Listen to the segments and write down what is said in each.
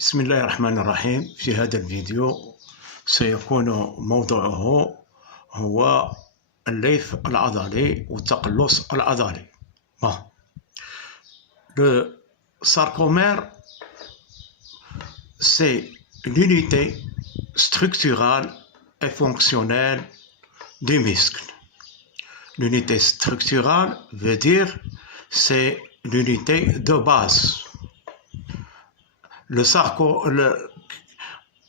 بسم الله الرحمن الرحيم. في هذا الفيديو سيكون موضوعه هو الليف العضلي والتقلص العضلي. Le sarcomère, c'est l'unité structurale et fonctionnelle du muscle. L'unité structurale veut dire c'est l'unité de base.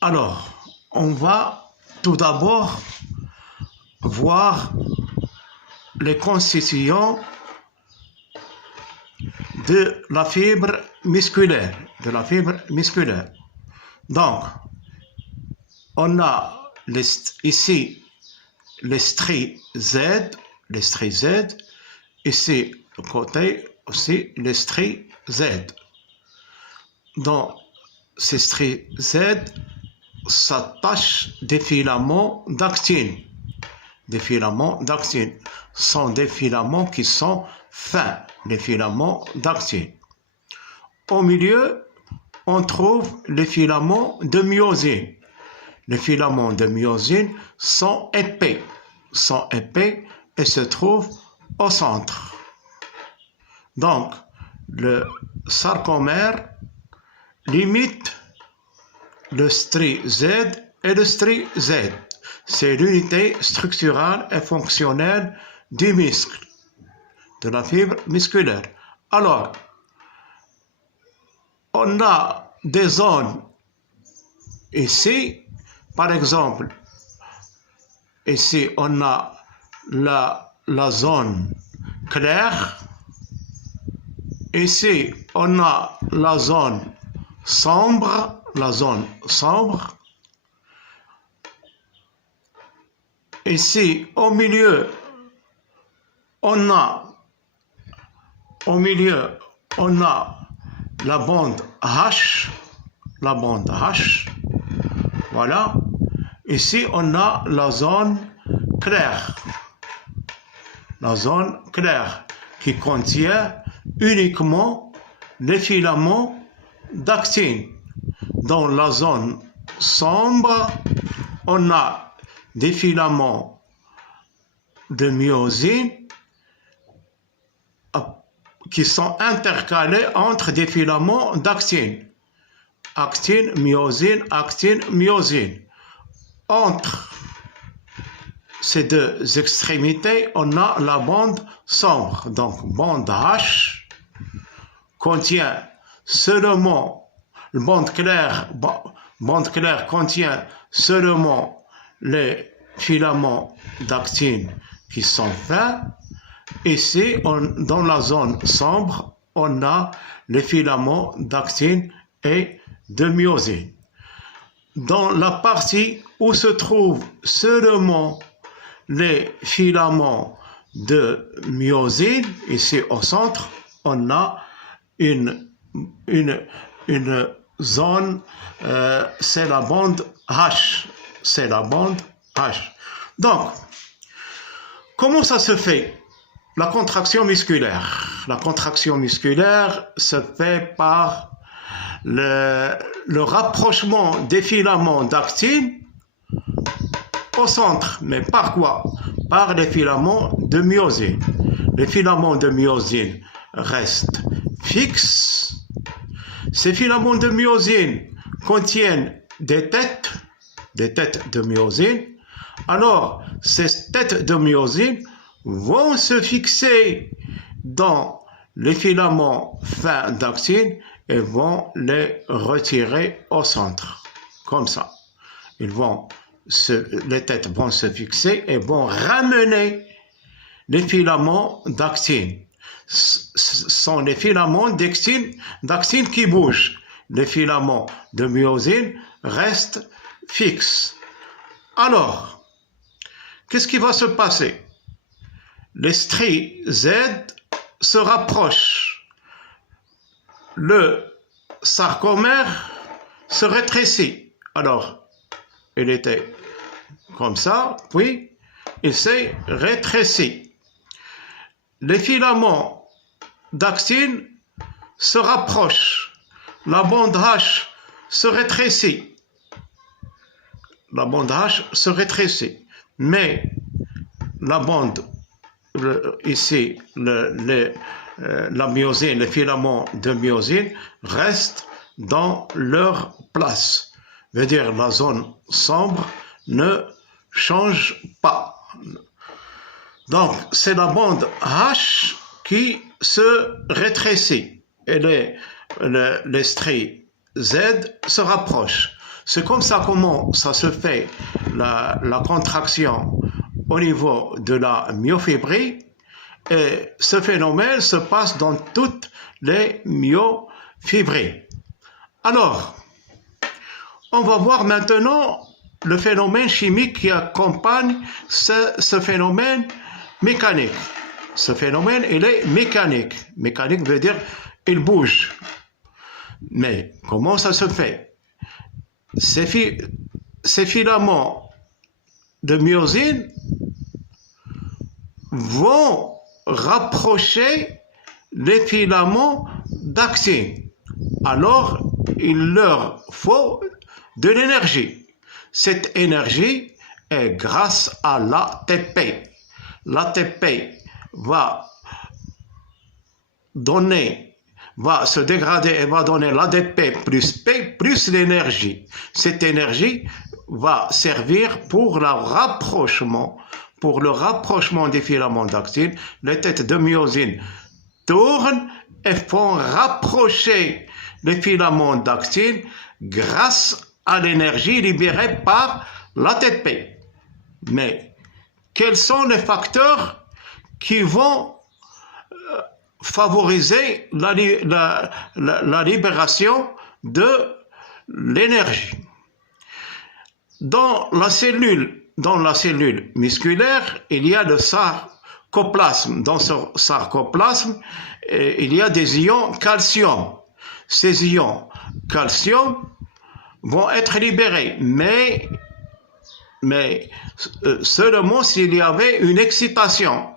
Alors, on va tout d'abord voir les constituants de la fibre musculaire. Donc, on a ici les stries Z, ici de côté aussi les stries Z. Dans ces stries Z s'attachent des filaments d'actine. Des filaments d'actine sont des filaments qui sont fins, les filaments d'actine. Au milieu, on trouve les filaments de myosine. Les filaments de myosine sont épais et se trouvent au centre. Donc, le sarcomère limite le strie Z et le strie Z. C'est l'unité structurale et fonctionnelle du muscle, de la fibre musculaire. Alors, on a des zones ici, par exemple, ici on a la zone claire, ici on a la zone sombre, Ici, au milieu, on a la bande H, voilà. Ici, on a la zone claire, qui contient uniquement les filaments d'actine. Dans la zone sombre, on a des filaments de myosine qui sont intercalés entre des filaments d'actine. Actine, myosine. Entre ces deux extrémités, on a la bande sombre. Donc, bande H contient seulement la bande claire contient seulement les filaments d'actine qui sont fins. Ici, dans la zone sombre, on a les filaments d'actine et de myosine. Dans la partie où se trouvent seulement les filaments de myosine, ici au centre, on a une zone, c'est la bande H. Donc, comment ça se fait? La contraction musculaire se fait par le rapprochement des filaments d'actine au centre. Mais par quoi? Par les filaments de myosine. Les filaments de myosine restent fixes. Ces filaments de myosine contiennent des têtes de myosine. Alors, ces têtes de myosine vont se fixer dans les filaments fins d'actine et vont les retirer au centre, comme ça. Les têtes vont se fixer et vont ramener les filaments d'actine. Ce sont les filaments d'actine qui bougent. Les filaments de myosine restent fixes. Alors, qu'est-ce qui va se passer? Les stries Z se rapprochent. Le sarcomère se rétrécit. Alors, il était comme ça, puis il s'est rétréci. Les filaments d'actine se rapprochent. La bande H se rétrécit. La bande H se rétrécit. Mais la bande, ici, la myosine, les filaments de myosine restent dans leur place. Veut dire la zone sombre ne change pas. Donc, c'est la bande H qui se rétrécit et les stries Z se rapprochent. C'est comme ça comment ça se fait la contraction au niveau de la myofibrie, et ce phénomène se passe dans toutes les myofibries. Alors, on va voir maintenant le phénomène chimique qui accompagne ce phénomène mécanique. Ce phénomène, il est mécanique. Mécanique veut dire il bouge. Mais comment ça se fait? Ces filaments de myosine vont rapprocher les filaments d'actine. Alors, il leur faut de l'énergie. Cette énergie est grâce à l'ATP. L'ATP va se dégrader et va donner l'ADP plus P plus l'énergie. Cette énergie va servir pour le rapprochement des filaments d'actine. Les têtes de myosine tournent et font rapprocher les filaments d'actine grâce à l'énergie libérée par l'ATP. Mais quels sont les facteurs qui vont favoriser la libération de l'énergie? Dans la cellule musculaire, il y a le sarcoplasme. Dans ce sarcoplasme, il y a des ions calcium. Ces ions calcium vont être libérés, mais seulement s'il y avait une excitation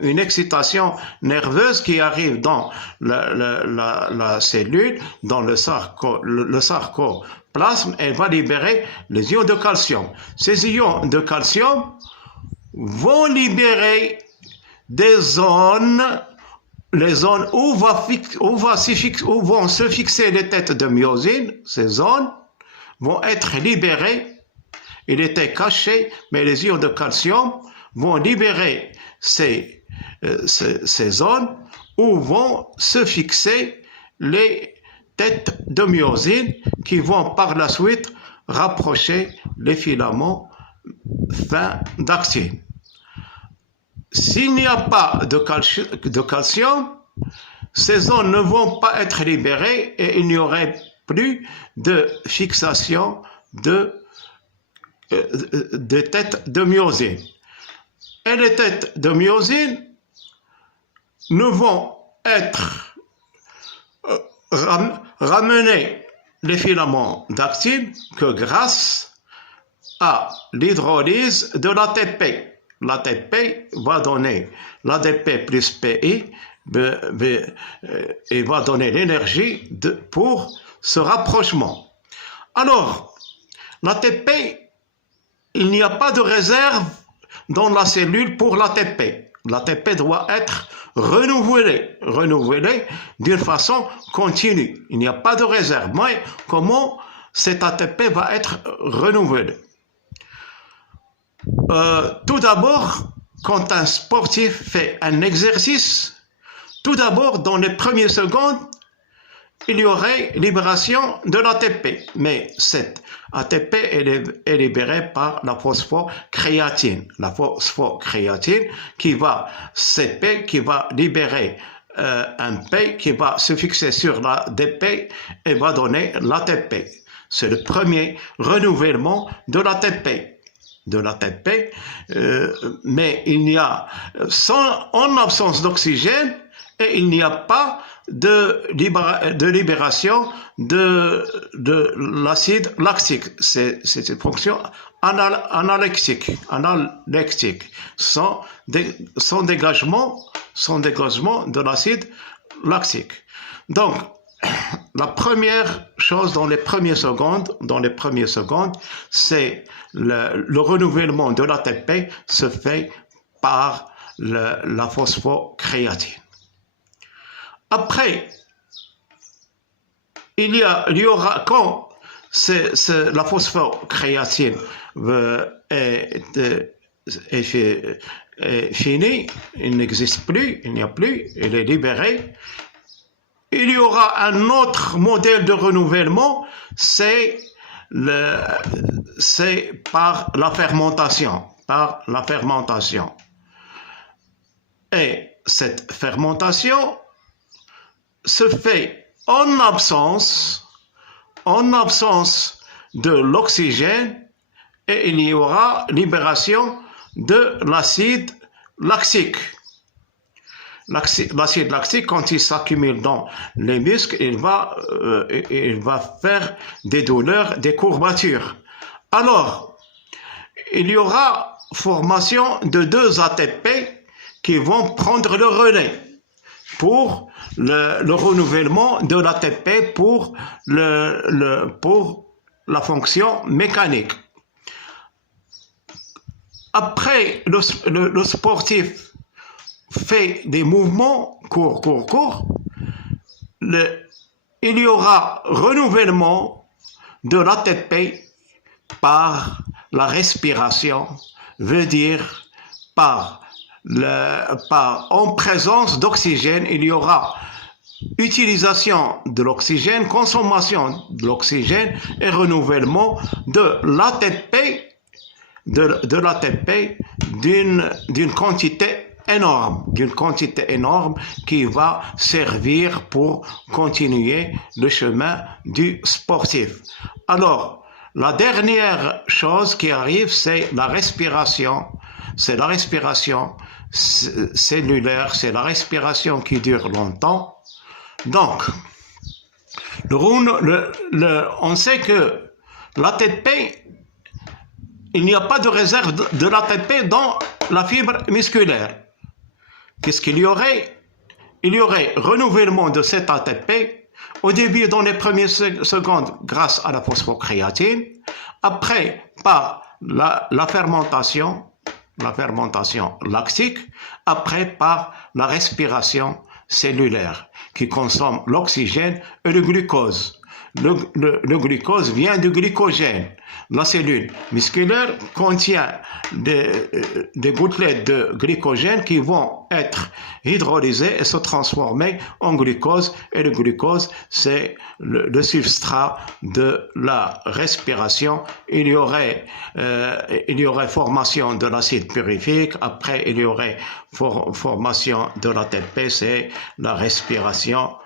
nerveuse qui arrive dans la cellule, dans le sarcoplasme, elle va libérer les ions de calcium. Ces ions de calcium vont libérer des zones, les zones où vont se fixer les têtes de myosine. Ces zones vont être libérées. Il était caché, mais les ions de calcium vont libérer ces zones où vont se fixer les têtes de myosine qui vont par la suite rapprocher les filaments fins d'actine. S'il n'y a pas de calcium, ces zones ne vont pas être libérées et il n'y aurait plus de fixation de têtes de myosine. Et les têtes de myosine ne vont être ramener les filaments d'actine que grâce à l'hydrolyse de l'ATP. L'ATP va donner l'ADP plus PI et va donner l'énergie pour ce rapprochement. Alors, l'ATP, il n'y a pas de réserve dans la cellule pour l'ATP. L'ATP doit être renouvelé d'une façon continue. Il n'y a pas de réserve. Mais comment cet ATP va être renouvelé? Tout d'abord, quand un sportif fait un exercice, tout d'abord, dans les premières secondes, il y aurait libération de l'ATP. Mais cette ATP est libérée par la phosphocréatine. La phosphocréatine qui va libérer un P qui va se fixer sur l'ADP et va donner l'ATP. C'est le premier renouvellement de l'ATP. Mais il y a, en absence d'oxygène, et il n'y a pas de libération de l'acide lactique. C'est une fonction analectique. Sans dégagement de l'acide lactique. Donc, la première chose dans les premières secondes, c'est le renouvellement de l'ATP se fait par la phosphocréatine. Après, il y aura, quand la phosphocréatine est finie, il n'existe plus, il n'y a plus, il est libéré, il y aura un autre modèle de renouvellement, c'est par la fermentation. Et cette fermentation se fait en absence de l'oxygène et il y aura libération de l'acide lactique. L'acide lactique, quand il s'accumule dans les muscles, il va faire des douleurs, des courbatures. Alors, il y aura formation de 2 ATP qui vont prendre le relais pour le renouvellement de l'ATP pour la fonction mécanique. Après, le sportif fait des mouvements courts, il y aura renouvellement de l'ATP par la respiration, veut dire en présence d'oxygène, il y aura utilisation de l'oxygène, consommation de l'oxygène et renouvellement de l'ATP d'une quantité énorme qui va servir pour continuer le chemin du sportif. Alors, la dernière chose qui arrive, c'est la respiration. C'est la respiration cellulaire, c'est la respiration qui dure longtemps. Donc, on sait que l'ATP, il n'y a pas de réserve de l'ATP dans la fibre musculaire. Qu'est-ce qu'il y aurait? Il y aurait renouvellement de cet ATP, au début dans les premières secondes grâce à la phosphocréatine, après par la fermentation lactique, après par la respiration cellulaire qui consomme l'oxygène et le glucose. Le glucose vient du glycogène. La cellule musculaire contient des gouttelettes de glycogène qui vont être hydrolysées et se transformer en glucose. Et le glucose, c'est le substrat de la respiration. Il y aurait formation de l'acide purifique. Après, il y aurait formation de l'ATP. C'est la respiration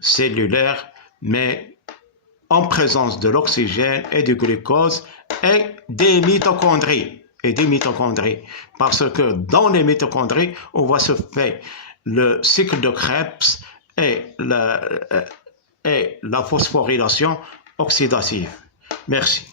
cellulaire, mais en présence de l'oxygène et du glucose et des mitochondries. Parce que dans les mitochondries, on voit se faire le cycle de Krebs et la phosphorylation oxydative. Merci.